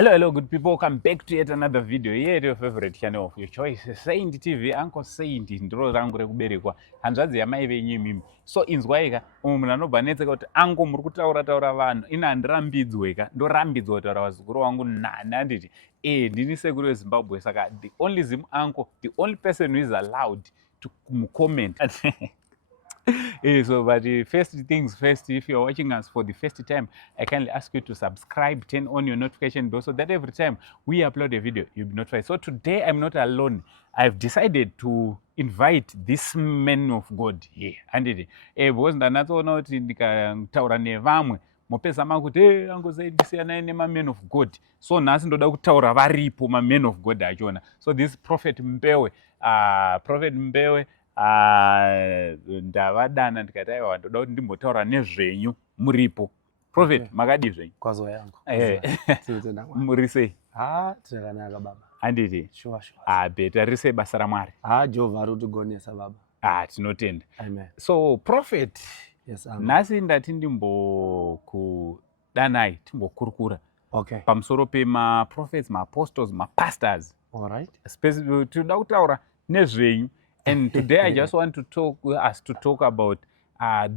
Hello, good people. Welcome back to yet another video. Here, your favorite channel of your choice, Saint TV. Uncle Saint, ndiro rangu rekuberekwa. Hanzvadzi yamai venyu mimi. So inzwaika, munhu anobva netseka kuti angu muri kutaura vanhu. Ina handirambidzweka. Ndorambidzwa kutaura vazukuru vangu nani handiti. Ndini sekuru weZimbabwe. Saka the only Zim uncle, the only person who is allowed to comment. But first things first, if you're watching us for the first time, I kindly ask you to subscribe, turn on your notification bell so that every time we upload a video, you'll be notified. So today I'm not alone. I've decided to invite this man of God here. Because ndanatsoona kuti ndikataura nevamwe mopesa makuti angozaidisanai nema-men of God. So nhasi ndoda kutaura varipo ma-men of God achona. So this Prophet Mbewe, ndavadana ndikati aiwa ndoda kuti ndimbotaura nezvenyu muripo. Prophet, makadi zvenyu? Kwazo yangu. Muri sei? Tinakanaka baba. Handiti? Sure. Beta riri sei basa raMwari? Jehovha ari kutigonesa baba. Tinotenda. Amen. So Prophet, yes, nhasi ndati ndimbokudanai timbokurukura. Okay. Pamusoro pema-prophets, ma-apostles, ma-pastors. All right. Tinoda kutaura nezvenyu. And today I just want to talk about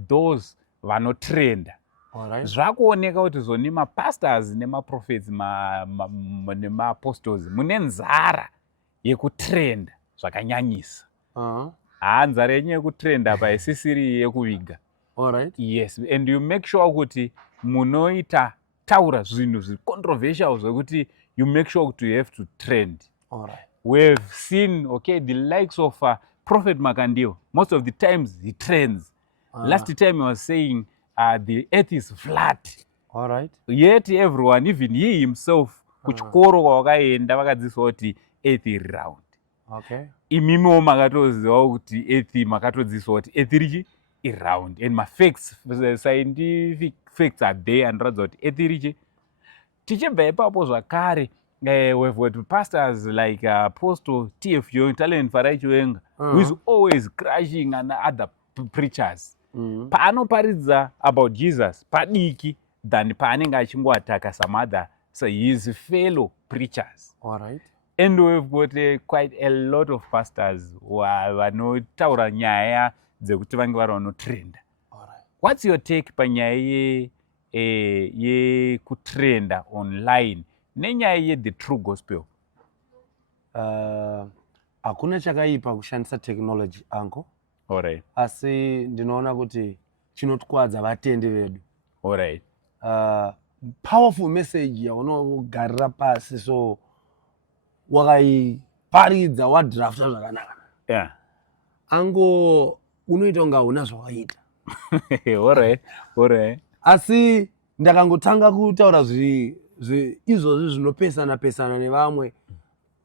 those vanotrenda. Alright. Zvakuoneka kuti zoni ma-pastors nema-prophets nema-apostles mune nzara yekutrenda zvakanyanyisa. Nzara yenyu yekutrenda apa isisiri yekuviga. Alright. Yes, and you make sure kuti munoita taura zvinhu zvi-controversial zvekuti you make sure kuti you have to trend. Alright. We've seen, the likes of Prophet Makandiwa. Most of the times he trends. Last time he was saying the earth is flat. All right. Yet everyone, even he himself, kuchikoro kwawakaenda vakadzidziswa kuti earth is round. Okay. Imimiwo makatoziva kuti earth makatodzidziswa kuti earth richi is round. And facts, scientific facts are there anoratidza kuti earth richi. Tichibva ipapo zvakare, we've got pastors like Apostle T.F. Jones, Talent Farai Chiwenga, who is always crashing on other preachers. Paanoparidza about Jesus, padiki, than paanenge achingoataka some other, so his fellow preachers. All right. And we've got quite a lot of pastors who vanotaura nyaya dzekuti vange vari vanotrenda. What's your take panyaya yekutrenda online nenyaya ye-the true gospel? Hakuna chakaipa kushandisa technology anko. Alright. Asi ndinoona kuti chinotwadza vatendi vedu. Alright. Powerful message yaunogarira pasi so wakaiparidza wadrafta zvakanaka. Yeah. Ango unoita unga una zvawakaita. Alright. Asi ndakangotanga kutaura izvozvi zvinopesana nevamwe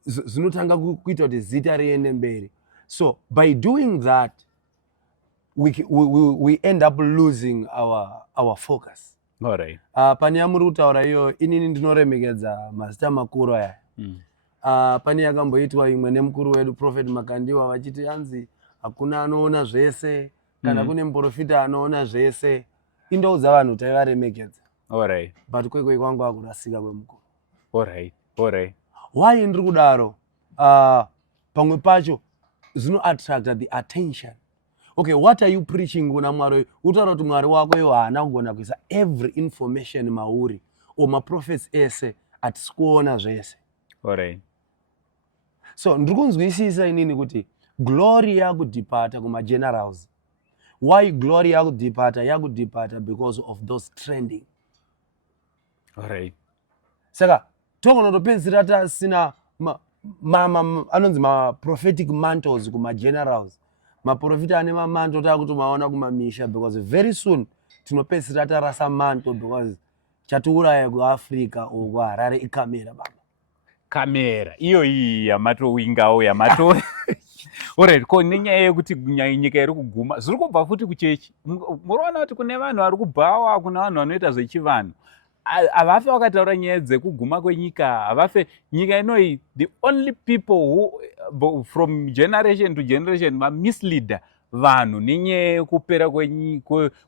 zvinotanga kuita kuti zita riende mberi. So by doing that we end up losing our focus. Alright. Pane yamuri kutaura iyo inini ndinoremekedza mazita makuru aya. Pane yakamboitwa imwe nemukuru wedu Prophet Makandiwa vachiti hanzi hakuna anoona zvese kana kune muprofita anoona zvese. Indoudza vanhu taivaremekedza. Alright. But kwekwe kwangu akurasika kwemukuru. Alright. Why ndiri kudaro? Pamwe pacho zvino attracta the attention. Okay, what are you preaching kuna Mwari? Utaura kuti Mwari wako iwo haana kugona kuisa every information mauri or ma-prophets ese atisikuona zvese. Alright. So ndiri kunzwisisa inini kuti glory yakudipata kuma-generals. Why glory yakudipata because of those trending. Alright. Saka tokonotopedzisira tasina anonzi ma-prophetic mantles kuma-generals. Maprofita ane mamanto takuti maona kumamisha because very soon tinopedzisira tarasa manto because chatiuraya kuAfrica or kuHarare ikamera baba. Kamera iyo iyi yamatowingawo yamato. Alright, ko nenyaya yekuti nyika iri kuguma zviri kubva futi kuchechi. Muriona kuti kune vanhu vari kubhawa, kuna vanhu vanoita zvechivanhu. Havafe vakataura nyaya dzekuguma kwenyika, havafe nyika inoi the only people who from generation to generation vamisleader vanhu nenyaya yekupera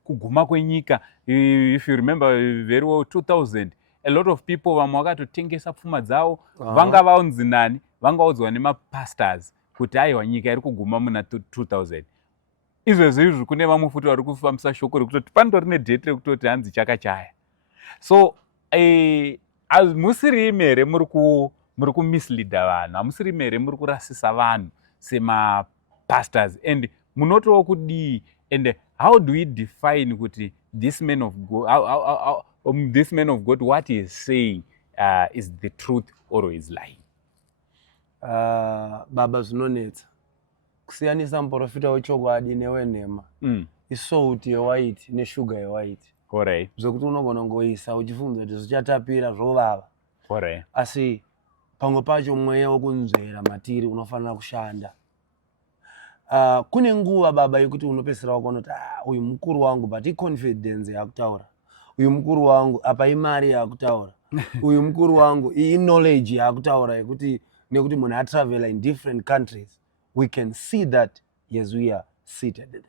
kuguma kwenyika. If you remember very well 2000 a lot of people vamwe vakatotengesa pfuma dzavo vanga vaunzi nani vangaudzwa nemapastors kuti aiwa nyika iri kuguma muna 2000 izvezvi kune vamwe futi vari kufambisa shoko rekutoti pandori nedheti rekutoti hanzi chakachaya. So musirimi here muri kumislida vanhu, hamusirimi here muri kurasisa vanhu semapastors, and munotowo kudii, and how do we define kuti this man of God, this man of God, what he is saying is the truth or is lying? Baba zvinonetsa kusiyanisa muprofita wechokwadi newenhema, isouti yewaiti neshuga yewaiti. Correct. Zvokuti unogona kungoisa uchifunga kuti zvichatapira zvovava. Correct. Asi pamwe pacho mweya wokunzvera matiri unofanira kushanda. Kune nguva baba yekuti unopesera wakaona kuti uyu mukuru wangu but iconfidence yakutaura, uyu mukuru wangu apa imari yakutaura, uyu mukuru wangu knowledge yakutaura yekuti nekuti munhu atravela in different countries, we can see that yes we are seated.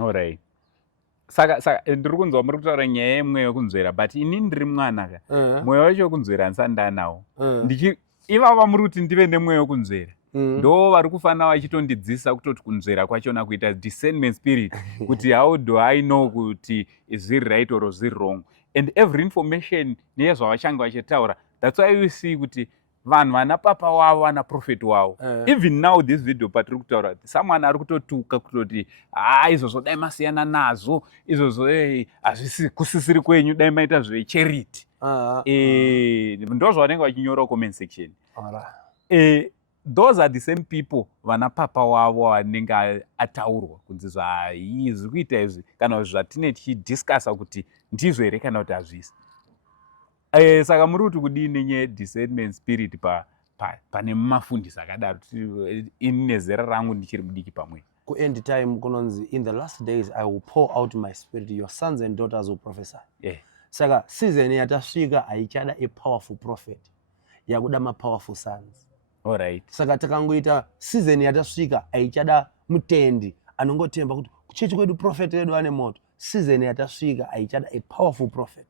Alright. Saka ndiri kunzwa muri kutaura nyaya yemweya wekunzvera, but ini ndiri mwana ka mweya wacho wekunzvera handisati ndanawo. Ivava muri kuti ndive nemweya wekunzvera, ndo vari kufanira vachitondidzidzisa kutoti kunzvera kwachona kuita discernment spirit kuti how do I know kuti is it right or is it wrong, and every information nezvavachange vachitaura. That's why you see kuti vanhu vana papa wavo vana prophet wavo, even now this video patiri kutaura someone ari kutotuka kutoti izvozvo dai masiyana nazvo, izvozvo hazvisi kusisiri kwenyu, dai maita zvecharity. Ndo zvavanenge vachinyora comment section. Those are the same people vana papa wavo vanenge ataurwa kunzi zvizvi kuita izvi kana zvatine tichidiscassa kuti ndizvo here kana kuti hazvisi. Saka muri kuti kudii nenyaya discernment spirit pane mumafundisi akadaro ini nezera rangu ndichiri mudiki pamwe. Kuend time kunonzi in the last days I will pour out my spirit, your sons and daughters will prophesy. Saka season yatasvika haichada a powerful prophet, yakuda ma-powerful sons. Alright. Saka takangoita season yatasvika haichada mutendi anongotemba kuti kuchechi kwedu prophet wedu ane moto. Season yatasvika haichada a powerful prophet,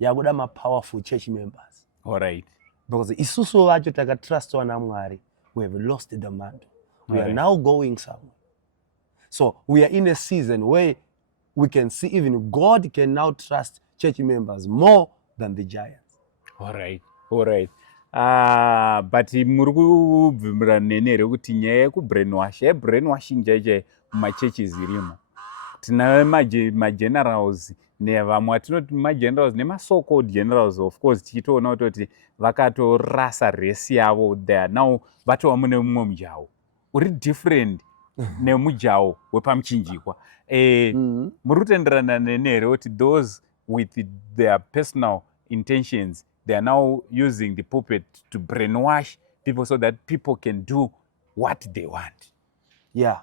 yakuda ma-powerful church members. Alright. Because isusu vacho takatrustwa naMwari, we have lost the mantle. We are now going somewhere. So we are in a season where we can see even God can now trust church members more than the giants. Alright. But muri kubvumira nene here kuti nyaya yekubrainwashing chaiche mumachurches irimo. Tina magenerals nevamwe vatinoti magenerals nema-so-called generals, of course tichitoona kuti vakatorasa resi yavo, they are now vatova mune mumwe mujawo uri different nemujawo wepamuchinjikwa. Muri kutenderana nene here kuti those with their personal intentions, they are now using the pulpit to brainwash people so that people can do what they want. Yeah.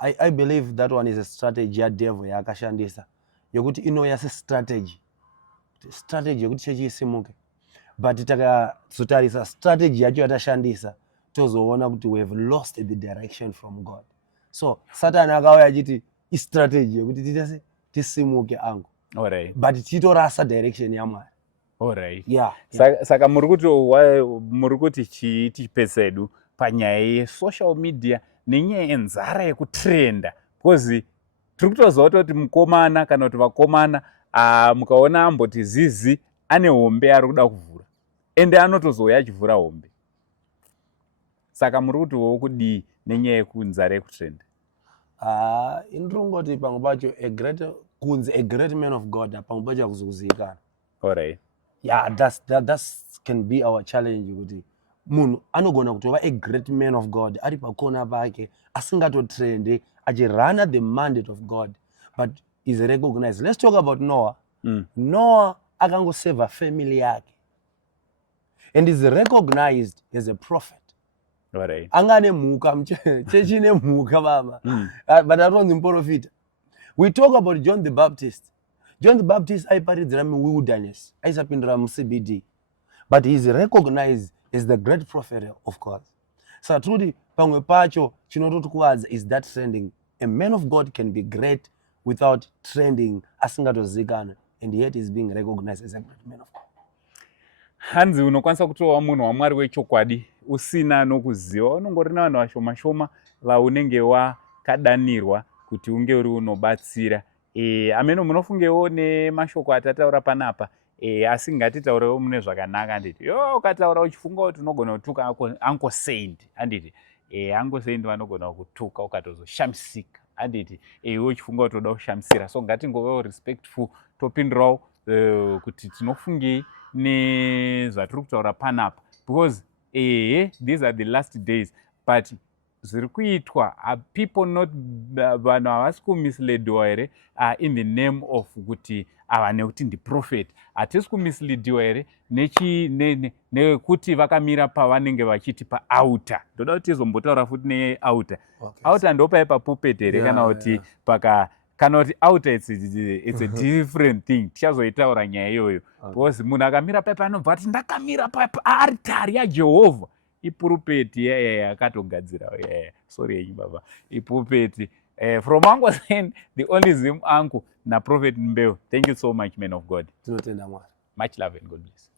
I believe that one is a strategy ya devil yakashandisa yokuti inouya sestrategy yokuti chechi isimuke, but takazotarisa strategy yacho yatashandisa tozoona kuti we have lost the direction from God. So Satan akauya achiti istrategy yokuti tisimuke angu. Alright. But titorasa direction yaMwari. Alright. Yeah. Saka muri kuti chipetsedu panyaya yesocial media nenyaya yenzara yekutrenda, because tiri kutoziva kuti mukomana kana kuti vakomana mukaona amboti zizi ane hombe ari kuda kuvhura ende anotozouya achivhura hombe. Saka muri kuti wokudii nenyaya yekunzara yekutrenda? Indirongoti pamwe pacho kunzi a great man of God pamwe pacho hakuzozivikanwa. Alright. Yeah, that can be our challenge kuti munhu anogona kutova a great man of God ari pakona pake asingatotrende achirana the mandate of God but is recognized. Let's talk about Noah. Noah akangoseva family yake and is recognized as a prophet. Alright. Angane mhuka chechi nemhuka baba, but atonzi muprofita. We talk about John the Baptist. John the Baptist aiparidzira muwilderness, aisapindira muCBD, but he is recognized as the great prophet of God. So truly pamwe pacho chinototikwadza is that trending. A man of God can be great without trending asingatozikanwa, and yet is being recognized as a great man of God. hanzi unokwanisa kutova munhu waMwari wechokwadi usina nokuziva. Unongori navanhu vashoma shoma vaunenge wakadanirwa kuti unge uri unobatsira. Ameno munofungewo nemashoko atataura panapa, asi ngatitaurewo mune zvakanaka. Handiti ukataura uchifunga kuti unogona kutuka Uncle Saint, handiti Uncle Saint vanogona kutuka ukatozoshamisika, handiti iwe uchifunga kuti unoda kushamisira. So ngatingovewo respectful, topindurawo kuti tinofungei nezvatiri kutaura panapa, because these are the last days. But zviri kuitwa people not vanhu havasi kumisleadiwa here in the name of kuti ava nekuti ndiprofet. Hatisi kumisleadiwa here nekuti vakamira pavanenge vachiti paouta. Ndoda kuti tizombotaura futi neouta. Outa ndopaipa pulpit here kana kuti kana kuti outa it's a different thing. Tichazoitaura nyaya iyoyo, because munhu akamira paipa anobva ati ndakamira paaritari yaJehovha. Ipurupeti yakatogadzira sorry yenyu baba, ipurupeti from Uncle Saint, the only Zim uncle na Prophet Mbeu. Thank you so much, man of God. Tinotenda Mwari. Much love and God bless.